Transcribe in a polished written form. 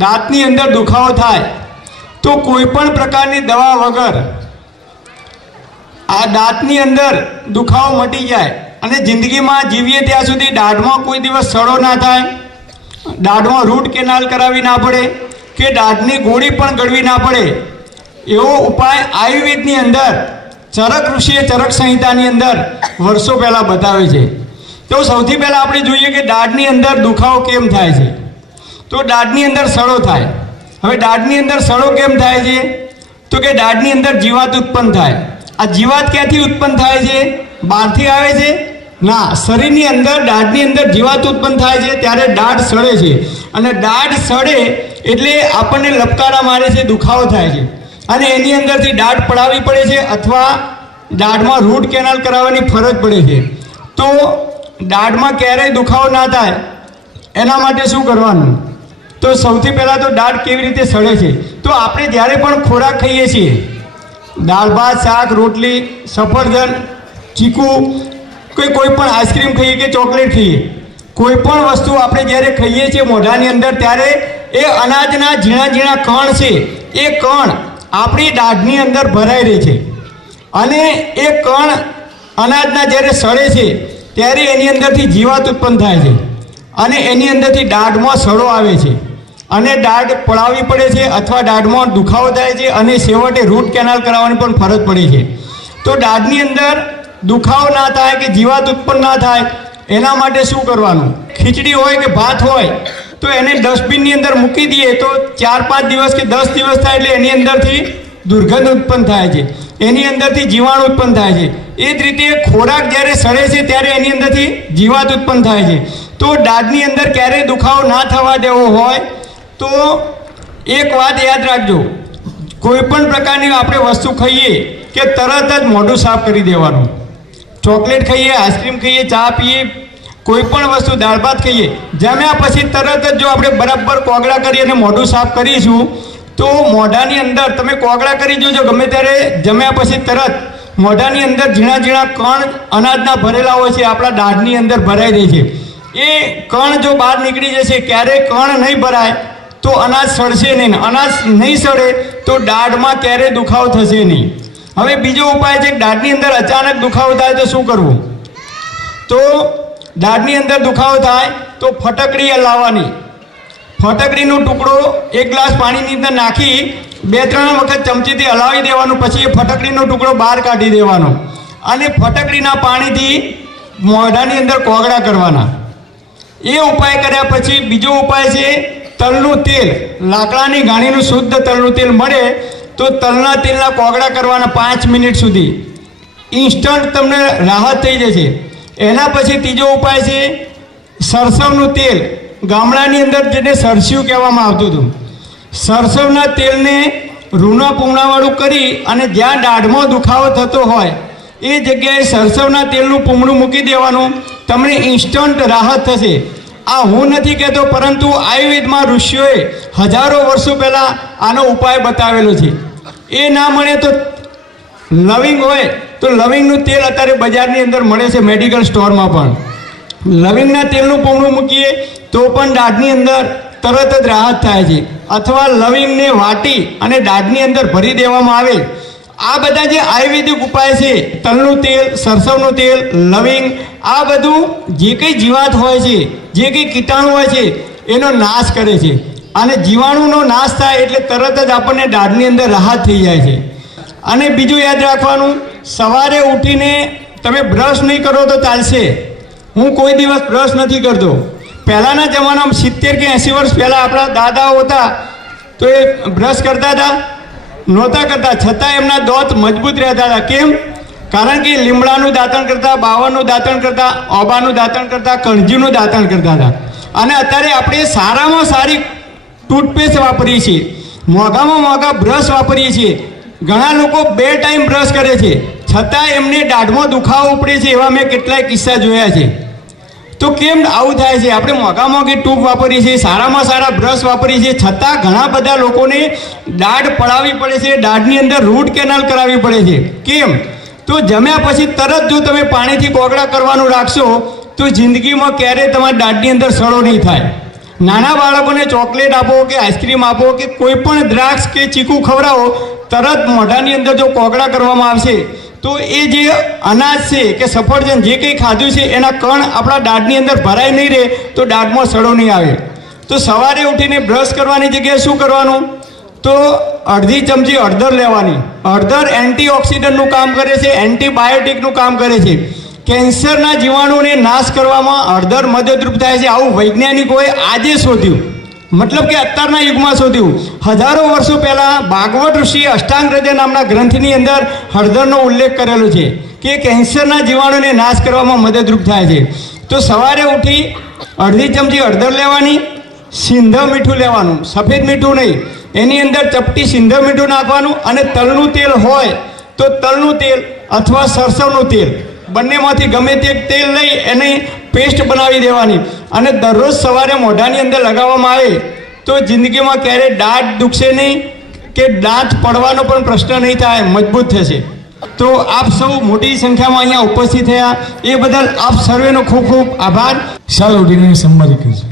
દાંતની અંદર દુખાવો થાય તો કોઈ પણ પ્રકારની દવા વગર આ દાંતની અંદર દુખાવો મટી જાય અને જિંદગીમાં જીવીએ ત્યાં સુધી દાઢમાં કોઈ દિવસ સડો ના થાય, દાઢમાં રૂટ કેનાલ કરાવી ના પડે કે દાઢની ગોળી પણ ગળવી ના પડે, એવો ઉપાય આયુર્વેદની અંદર ચરક ઋષિએ ચરક સંહિતાની અંદર વર્ષો પહેલાં બતાવે છે। તો સૌથી પહેલાં આપણે જોઈએ કે દાઢની અંદર દુખાવો કેમ થાય છે। તો દાઢની અંદર સડો થાય। હવે દાઢની અંદર સડો કેમ થાય છે? તો કે દાઢની અંદર જીવાત ઉત્પન્ન થાય। આ જીવાત ક્યાંથી ઉત્પન્ન થાય છે? બહારથી આવે છે? ના, શરીરની અંદર દાઢની અંદર જીવાત ઉત્પન્ન થાય છે ત્યારે દાઢ સડે છે અને દાઢ સડે એટલે આપણને લપકારા મારે છે, દુખાવો થાય છે અને એની અંદરથી દાઢ પડાવવી પડે છે અથવા દાઢમાં રૂટ કેનાલ કરાવવાની ફરજ પડે છે। તો દાઢમાં ક્યારેય દુખાવો ના થાય એના માટે શું કરવાનું? તો સૌથી પહેલાં તો દાઢ કેવી રીતે સડે છે? તો આપણે જ્યારે પણ ખોરાક ખાઈએ છીએ, દાળ ભાત શાક રોટલી સફરજન ચીકુ કોઈ પણ આઈસ્ક્રીમ ખાઈએ કે ચોકલેટ ખાઈએ, કોઈ પણ વસ્તુ આપણે જ્યારે ખાઈએ છીએ મોઢાની અંદર ત્યારે એ અનાજના ઝીણા ઝીણા કણ છે, એ કણ આપણી દાઢની અંદર ભરાઈ રહે છે અને એ કણ અનાજના જ્યારે સડે છે ત્યારે એની અંદરથી જીવાત ઉત્પન્ન થાય છે અને એની અંદરથી દાઢમાં સડો આવે છે અને દાઢ પડાવવી પડે છે અથવા દાઢમાં દુખાવો થાય છે અને છેવટે રૂટ કેનાલ કરાવવાની પણ ફરજ પડે છે। તો દાઢની અંદર દુખાવો ના થાય કે જીવાત ઉત્પન્ન ના થાય એના માટે શું કરવાનું? ખીચડી હોય કે ભાત હોય તો એને ડસ્ટબિનની અંદર મૂકી દઈએ તો 4-5 દિવસ કે 10 દિવસ થાય એટલે એની અંદરથી દુર્ગંધ ઉત્પન્ન થાય છે, એની અંદરથી જીવાણુ ઉત્પન્ન થાય છે। એ જ રીતે ખોરાક જ્યારે સડે છે ત્યારે એની અંદરથી જીવાત ઉત્પન્ન થાય છે। તો દાઢની અંદર ક્યારેય દુખાવો ના થવા દેવો હોય તો એક વાત યાદ રાખજો, કોઈ પણ પ્રકારની આપણે વસ્તુ ખાઈએ કે તરત જ મોઢું સાફ કરી દેવાનું। ચોકલેટ ખાઈએ, આઈસ્ક્રીમ ખાઈએ, ચા પીએ, કોઈ પણ વસ્તુ દાળ ભાત ખાઈએ, જમ્યા પછી તરત જ જો આપણે બરાબર કોગળા કરી અને મોઢું સાફ કરીશું તો મોઢાની અંદર તમે કોગળા કરી જોજો, ગમે ત્યારે જમ્યા પછી તરત મોઢાની અંદર ઝીણા ઝીણા કણ અનાજના ભરેલા હોય છે, આપણા દાઢની અંદર ભરાઈ રહે છે। એ કણ જો બહાર નીકળી જશે, ક્યારેય કણ નહીં ભરાય તો અનાજ સડશે નહીં, અનાજ નહીં સડે તો દાઢમાં ક્યારેય દુખાવો થશે નહીં। હવે બીજો ઉપાય છે, દાઢની અંદર અચાનક દુખાવો થાય તો શું કરવું? તો દાઢની અંદર દુખાવો થાય તો ફટકડી લાવવાની, ફટકડીનો ટુકડો 1 ગ્લાસ પાણીની અંદર નાખી 2-3 વખત ચમચીથી હલાવી દેવાનું, પછી એ ફટકડીનો ટુકડો બહાર કાઢી દેવાનો અને ફટકડીના પાણીથી મોઢાની અંદર કોગળા કરવાના। એ ઉપાય કર્યા પછી બીજો ઉપાય છે તલનું તેલ, લાકડાની ગાણીનું શુદ્ધ તલનું તેલ મળે તો તલના તેલના કોગળા કરવાના 5 મિનિટ સુધી, ઇન્સ્ટન્ટ તમને રાહત થઈ જશે। એના પછી ત્રીજો ઉપાય છે સરસવનું તેલ, ગામડાની અંદર જેને સરસ્યું કહેવામાં આવતું હતું, સરસવના તેલને રૂના પૂમણાવાળું કરી અને જ્યાં દાઢમાં દુખાવો થતો હોય એ જગ્યાએ સરસવના તેલનું પૂમણું મૂકી દેવાનું, તમને ઇન્સ્ટન્ટ રાહત થશે। આ હું નથી કહેતો, પરંતુ આયુર્વેદમાં ઋષિઓએ હજારો વર્ષો પહેલાં આનો ઉપાય બતાવેલો છે। એ ના મળે તો લવિંગ હોય તો લવિંગનું તેલ અત્યારે બજારની અંદર મળે છે, મેડિકલ સ્ટોરમાં પણ લવિંગના તેલનું પૂમણું મૂકીએ તો પણ દાઢની અંદર તરત જ રાહત થાય છે, અથવા લવિંગને વાટી અને દાઢની અંદર ભરી દેવામાં આવે। આ બધા જે આયુર્વેદિક ઉપાય છે, તલનું તેલ, સરસવનું તેલ, લવિંગ, આ બધું જે કંઈ જીવાત હોય છે, જે કંઈ કીટાણુ હોય છે એનો નાશ કરે છે અને જીવાણુનો નાશ થાય એટલે તરત જ આપણને દાઢની અંદર રાહત થઈ જાય છે। અને બીજું યાદ રાખવાનું, સવારે ઉઠીને તમે બ્રશ નહીં કરો તો ચાલશે, હું કોઈ દિવસ બ્રશ નથી કરતો। પહેલાંના જમાનામાં 70 કે 80 વર્ષ પહેલાં આપણા દાદાઓ હતા તો એ બ્રશ કરતા હતા? નહોતા કરતા, છતાં એમના દાંત મજબૂત રહેતા હતા। કેમ? કારણ કે લીમડાનું દાંતણ કરતા, બાવળનું દાંતણ કરતા, ઓબાનું દાંતણ કરતા, કણજીનું દાંતણ કરતા હતા। અને અત્યારે આપણે સારામાં સારી ટૂથપેસ્ટ વાપરીએ છીએ, મોંઘામાં મોંઘા બ્રશ વાપરીએ છીએ, ઘણા લોકો 2 ટાઈમ બ્રશ કરે છે છતાં એમને દાઢમાં દુખાવો ઉપડે છે, એવા મેં કેટલાય કિસ્સા જોયા છે। તો કેમ આવું થાય છે? આપણે મોંઘા મોંઘી ટ્યુબ વાપરીએ છીએ, સારામાં સારા બ્રશ વાપરીએ છીએ, છતાં ઘણા બધા લોકોને દાઢ પડાવવી પડે છે, દાઢની અંદર રૂટ કેનાલ કરાવવી પડે છે। કેમ? તો જમ્યા પછી તરત જો તમે પાણીથી કોગળા કરવાનું રાખશો તો જિંદગીમાં ક્યારેય તમારી દાઢની અંદર સડો નહીં થાય। નાના બાળકોને ચોકલેટ આપો કે આઈસ્ક્રીમ આપો કે કોઈ પણ દ્રાક્ષ કે ચીકુ ખવડાવો, તરત મોઢાની અંદર જો કોગળા કરવામાં આવશે તો એ જે અનાજ છે કે સફરજન જે કંઈ ખાધું છે એના કણ આપણા દાઢની અંદર ભરાય નહીં રહે તો દાઢમાં સડો નહીં આવે. તો સવારે ઉઠીને બ્રશ કરવાની જગ્યાએ શું કરવાનું? તો અડધી ચમચી હળદર લેવાની. હળદર એન્ટીઓક્સિડન્ટનું કામ કરે છે, એન્ટીબાયોટિકનું કામ કરે છે. કેન્સરના જીવાણુને નાશ કરવામાં હળદર મદદરૂપ થાય છે. આવું વૈજ્ઞાનિકોએ આજે શોધ્યું, મતલબ કે અત્યારના યુગમાં શોધ્યું. હજારો વર્ષો પહેલાં ભાગવત ઋષિએ અષ્ટાંગ હૃદય નામના ગ્રંથની અંદર હળદરનો ઉલ્લેખ કરેલો છે કે કેન્સરના જીવાણુને નાશ કરવામાં મદદરૂપ થાય છે. તો સવારે ઉઠી અડધી ચમચી હળદર લેવાની, સિંધવ મીઠું લેવાનું, સફેદ મીઠું નહીં, એની અંદર ચપટી સિંધવ મીઠું નાખવાનું, અને તલનું તેલ હોય તો તલનું તેલ અથવા સરસવનું તેલ બંનેમાંથી ગમે તે તેલ લઈ એની પેસ્ટ બનાવી દેવાની અને દરરોજ સવારે મોઢાની અંદર લગાવવામાં આવે તો જિંદગીમાં ક્યારેય દાંત દુખશે નહીં કે દાંત પડવાનો પણ પ્રશ્ન નહીં થાય, મજબૂત થશે. તો આપ સૌ મોટી સંખ્યામાં અહીંયા ઉપસ્થિત થયા એ બદલ આપ સર્વેનો ખૂબ ખૂબ આભાર. ચાલો ઉઠીને સંમતિ કરજો.